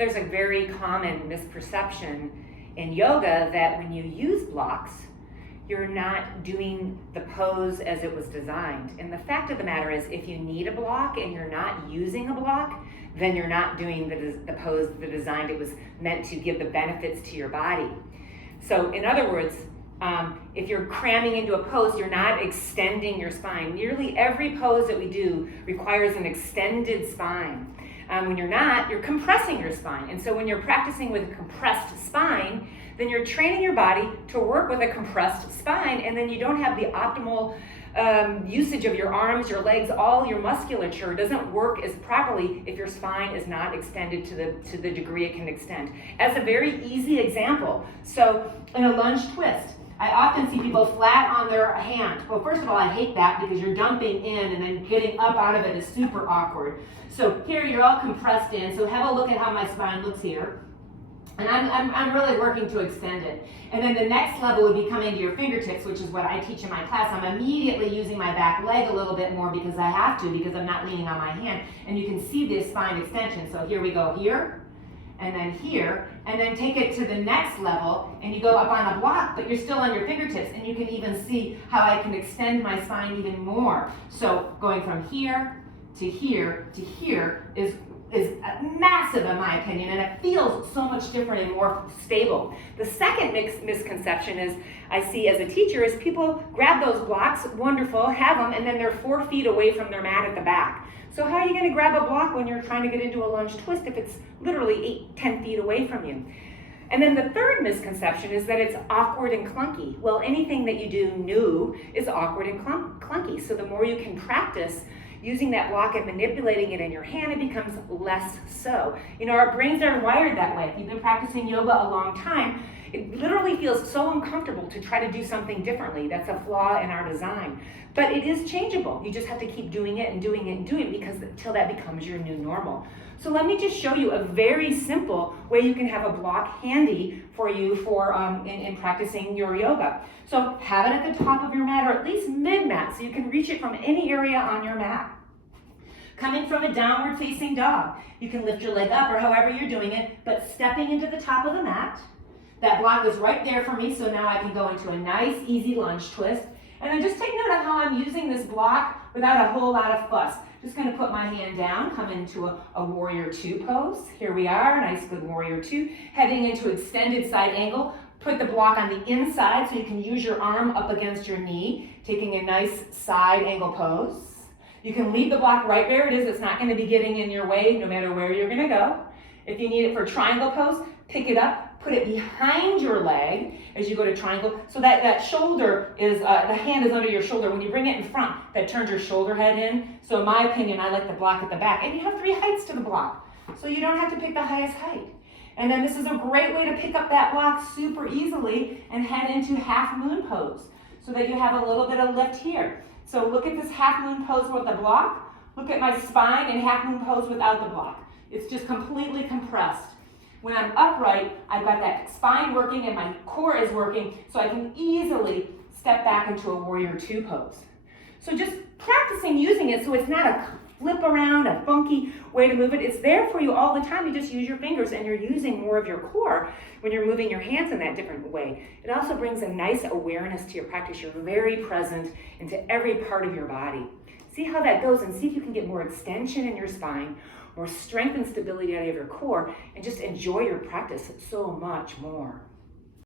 there's a very common misperception in yoga that when you use blocks, you're not doing the pose as it was designed. And the fact of the matter is, if you need a block and you're not using a block, then you're not doing the pose, the design it was meant to give the benefits to your body. So in other words, if you're cramming into a pose, you're not extending your spine. Nearly every pose that we do requires an extended spine. When you're not, you're compressing your spine. And so when you're practicing with a compressed spine, then you're training your body to work with a compressed spine, and then you don't have the optimal usage of your arms, your legs, all your musculature doesn't work as properly if your spine is not extended to the degree it can extend. As a very easy example, so in a lunge twist, I often see people flat on their hand. Well, first of all, I hate that because you're dumping in and then getting up out of it is super awkward. So here you're all compressed in, so have a look at how my spine looks here. And I'm really working to extend it. And then the next level would be coming to your fingertips, which is what I teach in my class. I'm immediately using my back leg a little bit more because I have to, because I'm not leaning on my hand. And you can see this spine extension. So here we go here, and then take it to the next level, and you go up on a block, but you're still on your fingertips, and you can even see how I can extend my spine even more. So going from here to here to here is massive in my opinion, and it feels so much different and more stable. The second misconception is I see as a teacher is people grab those blocks, wonderful, have them, and then they're 4 feet away from their mat at the back. So how are you going to grab a block when you're trying to get into a lunge twist if it's literally 8-10 feet away from you? And then the third misconception is that it's awkward and clunky. Well, anything that you do new is awkward and clunky. So the more you can practice using that block and manipulating it in your hand, it becomes less so. You know, our brains are wired that way. If you've been practicing yoga a long time, it literally feels so uncomfortable to try to do something differently. That's a flaw in our design. But it is changeable. You just have to keep doing it and doing it and doing it because until that becomes your new normal. So let me just show you a very simple way you can have a block handy for you for in practicing your yoga. So have it at the top of your mat or at least mid-mat so you can reach it from any area on your mat. Coming from a downward facing dog, you can lift your leg up or however you're doing it, but stepping into the top of the mat. That block is right there for me, so now I can go into a nice, easy lunge twist. And then just take note of how I'm using this block without a whole lot of fuss. Just going to put my hand down, come into a warrior two pose. Here we are, nice good warrior two. Heading into extended side angle. Put the block on the inside so you can use your arm up against your knee, taking a nice side angle pose. You can leave the block right where it is. It's not going to be getting in your way no matter where you're going to go. If you need it for triangle pose, pick it up, put it behind your leg as you go to triangle so that shoulder is, the hand is under your shoulder. When you bring it in front, that turns your shoulder head in. So in my opinion, I like the block at the back. And you have 3 heights to the block, so you don't have to pick the highest height. And then this is a great way to pick up that block super easily and head into half moon pose so that you have a little bit of lift here. So look at this half moon pose with the block. Look at my spine in half moon pose without the block. It's just completely compressed. When I'm upright, I've got that spine working and my core is working, so I can easily step back into a warrior two pose. So just practicing using it so it's not a flip around, a funky way to move it. It's there for you all the time. You just use your fingers and you're using more of your core when you're moving your hands in that different way. It also brings a nice awareness to your practice. You're very present into every part of your body. See how that goes and see if you can get more extension in your spine, more strength and stability out of your core, and just enjoy your practice so much more.